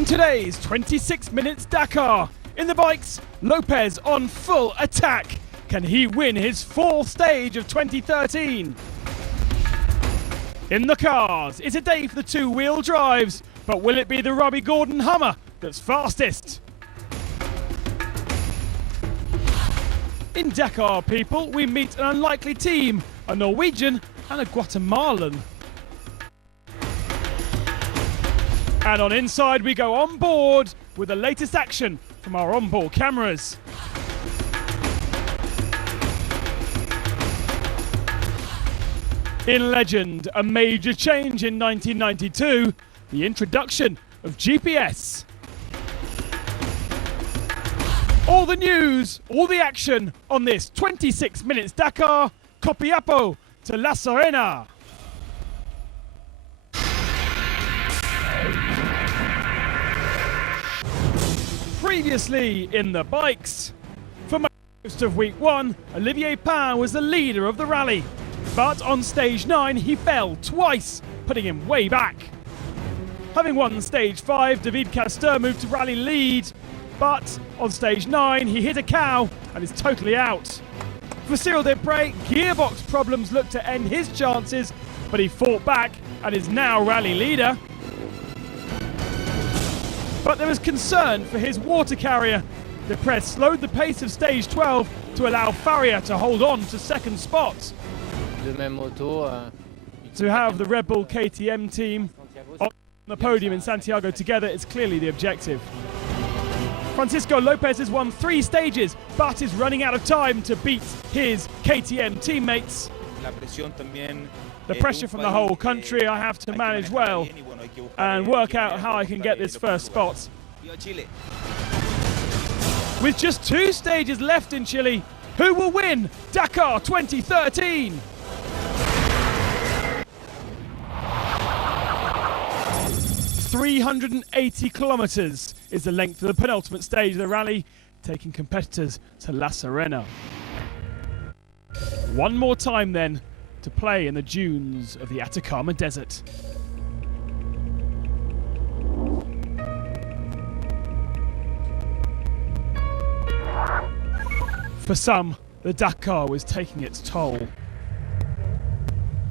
In today's 26 minutes Dakar, in the bikes, Lopez on full attack. Can he win his fourth stage of 2013? In the cars, it's a day for the two-wheel drives, but will it be the Robbie Gordon Hummer that's fastest? In Dakar, people, we meet an unlikely team, a Norwegian and a Guatemalan. And on Inside, we go on board with the latest action from our onboard cameras. In Legend, a major change in 1992, the introduction of GPS. All the news, all the action on this 26 minutes Dakar, Copiapo to La Serena. Previously in the bikes, for most of week one, Olivier Pain was the leader of the rally. But on stage 9, he fell twice, putting him way back. Having won stage 5, David Castor moved to rally lead. But on stage 9, he hit a cow and is totally out. For Cyril Desprez, gearbox problems looked to end his chances, but he fought back and is now rally leader. But there was concern for his water carrier. Desprez slowed the pace of stage 12 to allow Faria to hold on to second spot. To have the Red Bull KTM team on the podium in Santiago together is clearly the objective. Francisco Lopez has won 3 stages, but is running out of time to beat his KTM teammates. The pressure from the whole country I have to manage well and work out how I can get this first spot. With just 2 stages left in Chile, who will win Dakar 2013? "380 kilometers is the length of the penultimate stage of the rally, taking competitors to La Serena. One more time then to play in the dunes of the Atacama Desert. For some, the Dakar was taking its toll.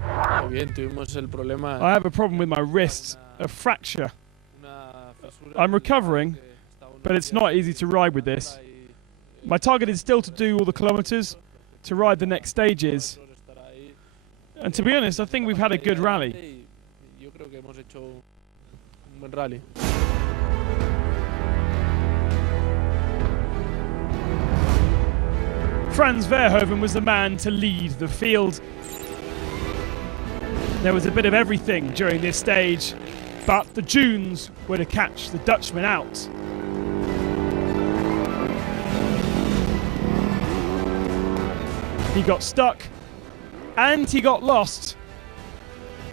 I have a problem with my wrist, a fracture. I'm recovering, but it's not easy to ride with this. My target is still to do all the kilometers, to ride the next stages. And to be honest, I think we've had a good rally. Frans Verhoeven was the man to lead the field. There was a bit of everything during this stage, but the dunes were to catch the Dutchman out. He got stuck and he got lost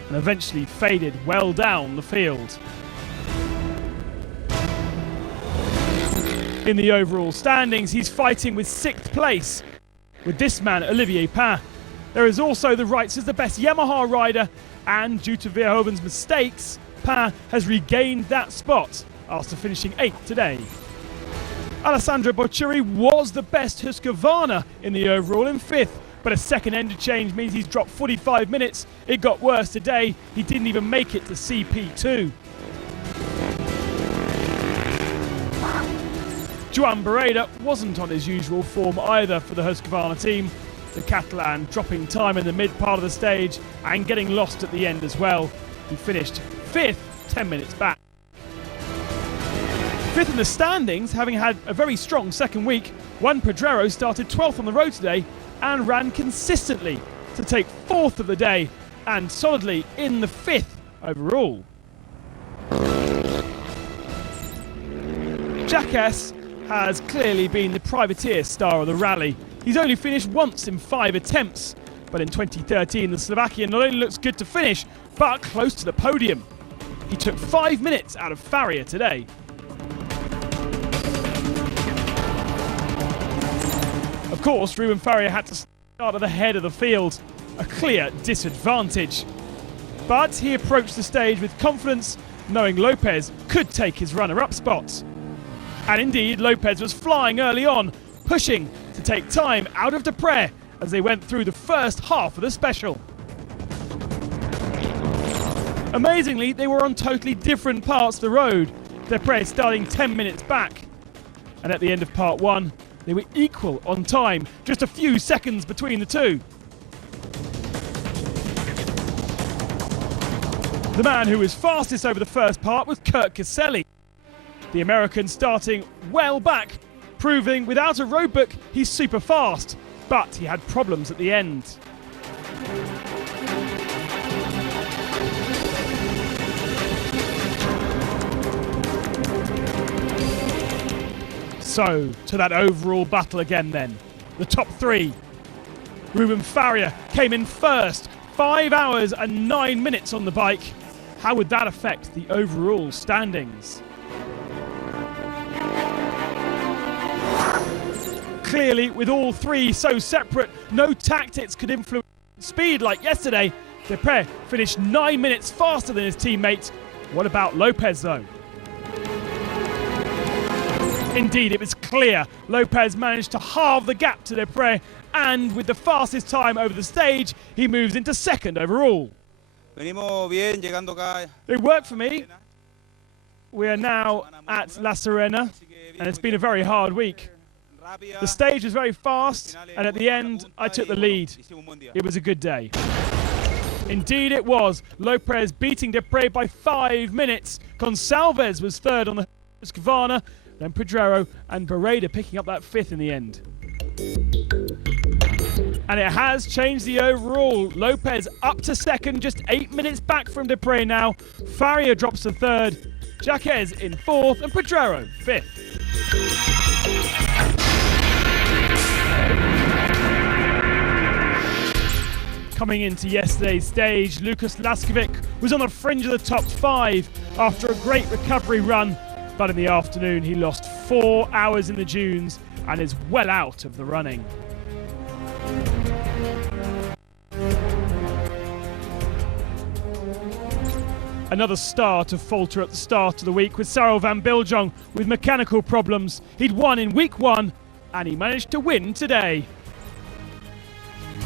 and eventually faded well down the field. In the overall standings, he's fighting with 6th place with this man, Olivier Pain. There is also the rights as the best Yamaha rider, and due to Verhoeven's mistakes, Pain has regained that spot after finishing 8th today. Alessandro Bocciuri was the best Husqvarna in the overall in 5th, but a second end change means he's dropped 45 minutes. It got worse today. He didn't even make it to CP2. Joan Barreda wasn't on his usual form either for the Husqvarna team. The Catalan dropping time in the mid part of the stage and getting lost at the end as well. He finished 5th, 10 minutes back. 5th in the standings, having had a very strong second week, Juan Pedrero started 12th on the road today and ran consistently to take 4th of the day and solidly in the 5th overall. Jackass has clearly been the privateer star of the rally. He's only finished once in 5 attempts, but in 2013 the Slovakian not only looks good to finish, but close to the podium. He took 5 minutes out of Faria today. Of course, Ruben Faria had to start at the head of the field, a clear disadvantage. But he approached the stage with confidence knowing Lopez could take his runner-up spot. And indeed, Lopez was flying early on, pushing to take time out of Dupre as they went through the first half of the special. Amazingly, they were on totally different parts of the road, Dupre starting 10 minutes back. And at the end of part one, they were equal on time, just a few seconds between the two. The man who was fastest over the first part was Kurt Caselli. The American starting well back, proving without a roadbook he's super fast, but he had problems at the end. So, to that overall battle again then. The top three. Ruben Faria came in first, 5 hours and 9 minutes on the bike. How would that affect the overall standings? Clearly, with all three so separate, no tactics could influence speed like yesterday. Dupre finished 9 minutes faster than his teammate. What about Lopez though? Indeed, it was clear Lopez managed to halve the gap to Dupre, and with the fastest time over the stage, he moves into second overall. It worked for me. We are now at La Serena, and it's been a very hard week. The stage was very fast, and at the end, I took the lead. It was a good day. Indeed it was. Lopez beating Dupre by 5 minutes. Gonçalves was third on the Husqvarna, then Pedrero and Barreda picking up that fifth in the end. And it has changed the overall. Lopez up to second, just 8 minutes back from Dupre now. Faria drops to third, Jacques in fourth, and Pedrero fifth. Coming into yesterday's stage, Lukas Laskovic was on the fringe of the top 5 after a great recovery run, but in the afternoon he lost 4 hours in the dunes and is well out of the running. Another star to falter at the start of the week was Sarel van Biljong with mechanical problems. He'd won in week 1 and he managed to win today.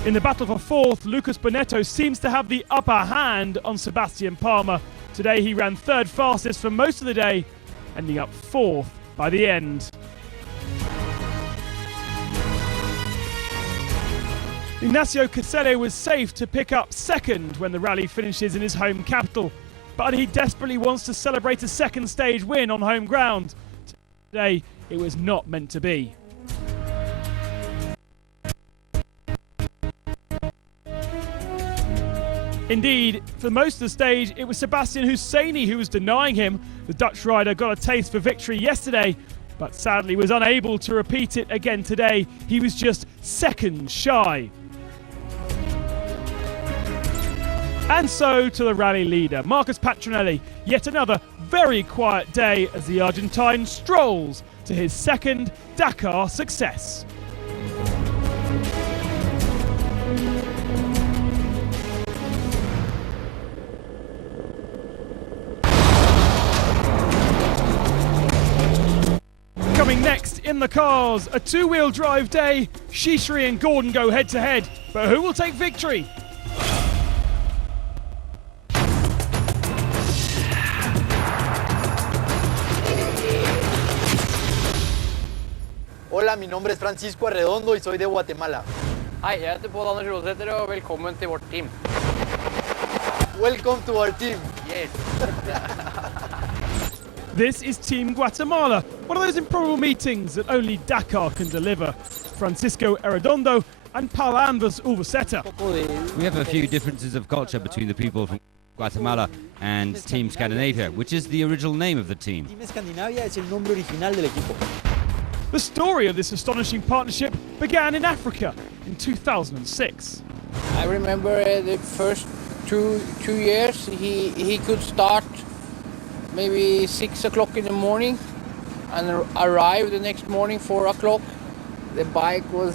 In the battle for fourth, Lucas Bonetto seems to have the upper hand on Sebastian Palmer. Today he ran third fastest for most of the day, ending up fourth by the end. Ignacio Caselli was safe to pick up second when the rally finishes in his home capital, but he desperately wants to celebrate a second stage win on home ground. Today it was not meant to be. Indeed, for most of the stage, it was Sebastian Husseini who was denying him. The Dutch rider got a taste for victory yesterday, but sadly was unable to repeat it again today. He was just seconds shy. And so to the rally leader, Marcus Patronelli. Yet another very quiet day as the Argentine strolls to his second Dakar success. Coming next in the cars, a two-wheel drive day. Shishri and Gordon go head-to-head, but who will take victory? Hola, mi nombre es Francisco Arredondo y soy de Guatemala. Hei, jeg heter Pål Anders Rosæter og velkommen til vårt team. Welcome to our team. Yes. This is Team Guatemala, one of those improbable meetings that only Dakar can deliver. Francisco Arredondo and Paul Anders Ulvaseta. We have a few differences of culture between the people from Guatemala and Team Scandinavia, which is the original name of the team. Team Escandinavia es el nombre original del equipo. The story of this astonishing partnership began in Africa in 2006. I remember the first two years he could start maybe 6 o'clock in the morning and arrive the next morning 4 o'clock. The bike was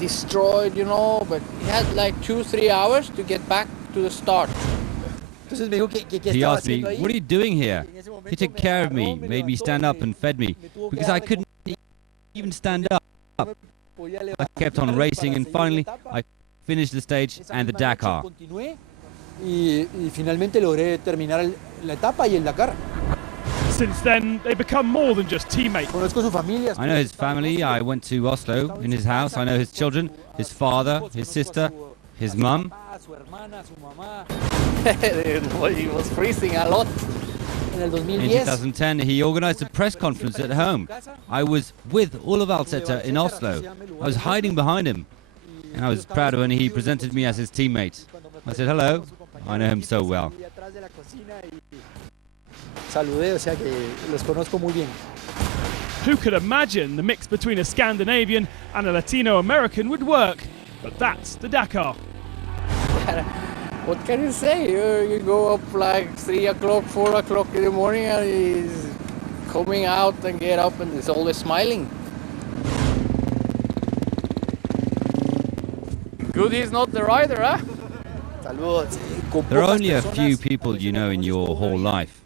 destroyed, you know, but he had like 2-3 hours to get back to the start. Entonces me dijo que He estaba asked me, haciendo ahí. "What are you doing here?" Y en ese momento He took me care of agarró, me, me made me levantó stand up y and fed me me tuvo que because dar I de couldn't even stand up. podía I levantar kept on racing, and para seguir la finally etapa. I finished the stage Esa and the misma noche Dakar. continué y finalmente logré terminar la etapa y el Dakar. Since then, they become more than just teammates. Conozco su familia. I know his family. I went to Oslo in his house. I know his children, his father, his sister, his mum. Su hermana, su mamá. He was freezing a lot. En el In 2010 2010, he organized a press conference at home. I was with all of Alceta in Oslo. I was hiding behind him, and I was proud of when he presented me as his teammate. I said, "Hello, I know him so well." Saludé, o sea que los conozco muy bien. Who could imagine the mix between a Scandinavian and a Latino American would work? But that's the Dakar. What can you say? You go up like 3 o'clock, 4 o'clock in the morning, and he's coming out and get up, and he's always smiling. Good he's not the rider, huh? Saludos. Con There are pocas only a few personas, people you know in your whole life,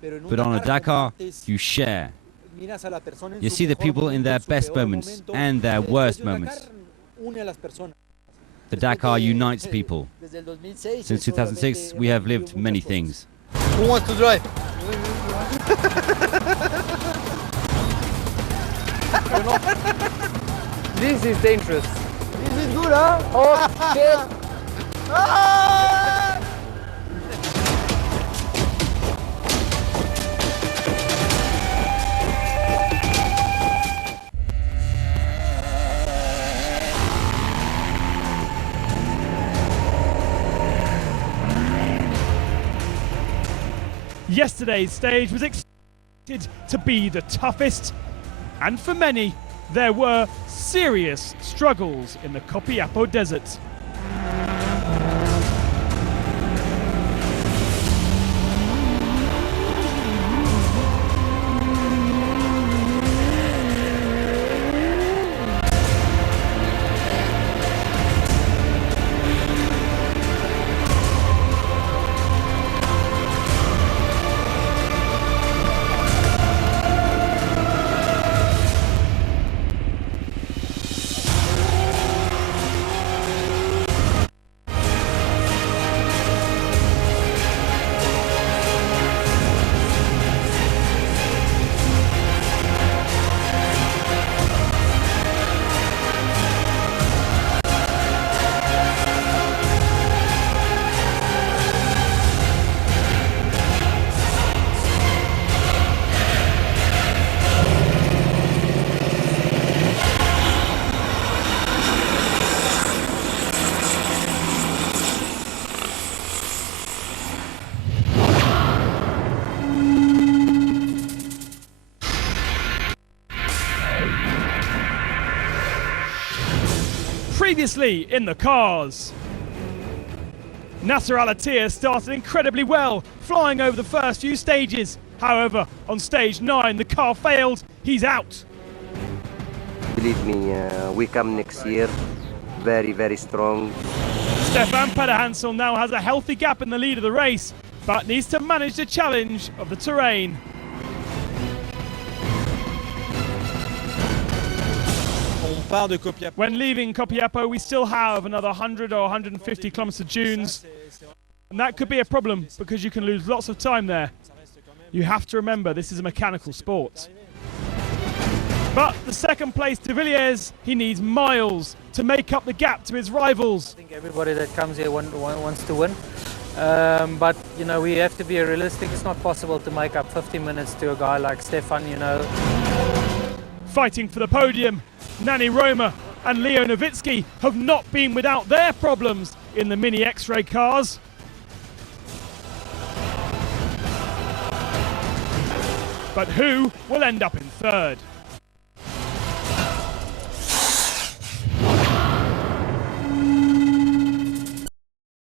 pero en un but on a Dakar, compartes, you share. miras a la persona en You su see the mejor people in momento, their en su best peor moments momento. and their El worst Dakar moments. une a las personas. The Dakar unites people. Desde el 2006, Since eso 2006, realmente we have hemos lived vivido many muchas things. cosas. Who wants to drive? This is dangerous. This is good, huh? Oh, shit! Ah! Yesterday's stage was expected to be the toughest, and for many, there were serious struggles in the Copiapo Desert. Previously in the cars, Nasser Al-Attiyah started incredibly well, flying over the first few stages. However, on stage 9, the car failed. He's out. Believe me, we come next year very, very strong. Stefan Pederhansel now has a healthy gap in the lead of the race, but needs to manage the challenge of the terrain. When leaving Copiapo, we still have another 100 or 150 kilometers of dunes, and that could be a problem because you can lose lots of time there. You have to remember this is a mechanical sport. But the second place de Villiers, he needs miles to make up the gap to his rivals. I think everybody that comes here wants to win. But, you know, we have to be realistic. It's not possible to make up 50 minutes to a guy like Stefan, you know. Fighting for the podium, Nani Roma and Leo Novitsky have not been without their problems in the Mini X-Ray cars. But who will end up in third?